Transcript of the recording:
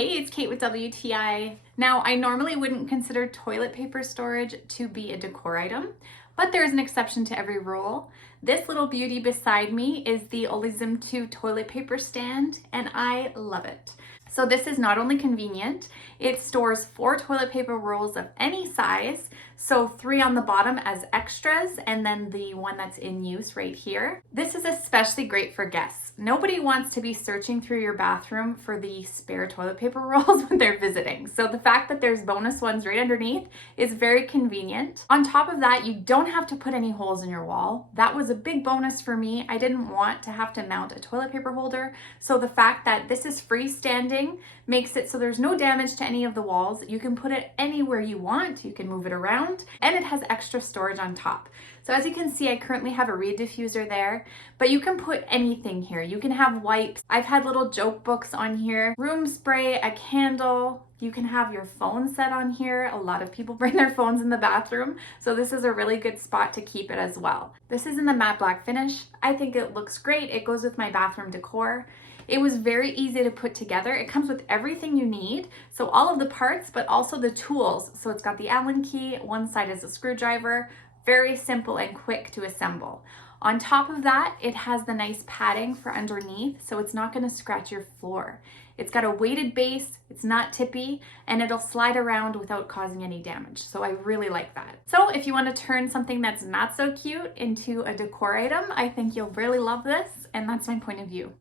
Hey, it's Kate with WTI. Now, I normally wouldn't consider toilet paper storage to be a decor item, but there's an exception to every rule. This little beauty beside me is the Olysmto toilet paper stand, and I love it. So this is not only convenient, it stores 4 toilet paper rolls of any size, so 3 on the bottom as extras, and then the one that's in use right here. This is especially great for guests. Nobody wants to be searching through your bathroom for the spare toilet paper rolls when they're visiting. So the fact that there's bonus ones right underneath is very convenient. On top of that, you don't have to put any holes in your wall. That was a big bonus for me. I didn't want to have to mount a toilet paper holder. So the fact that this is freestanding makes it so there's no damage to any of the walls. You can put it anywhere you want. You can move it around, and it has extra storage on top. So as you can see, I currently have a reed diffuser there, but you can put anything here. You can have wipes. I've had little joke books on here, room spray, a candle. You can have your phone set on here. A lot of people bring their phones in the bathroom, so this is a really good spot to keep it as well. This is in the matte black finish. I think it looks great. It goes with my bathroom decor. It was very easy to put together. It comes with everything you need. So all of the parts, but also the tools. So it's got the Allen key, one side is a screwdriver, very simple and quick to assemble. On top of that, it has the nice padding for underneath, so it's not gonna scratch your floor. It's got a weighted base, it's not tippy, and it'll slide around without causing any damage. So I really like that. So if you wanna turn something that's not so cute into a decor item, I think you'll really love this, and that's my point of view.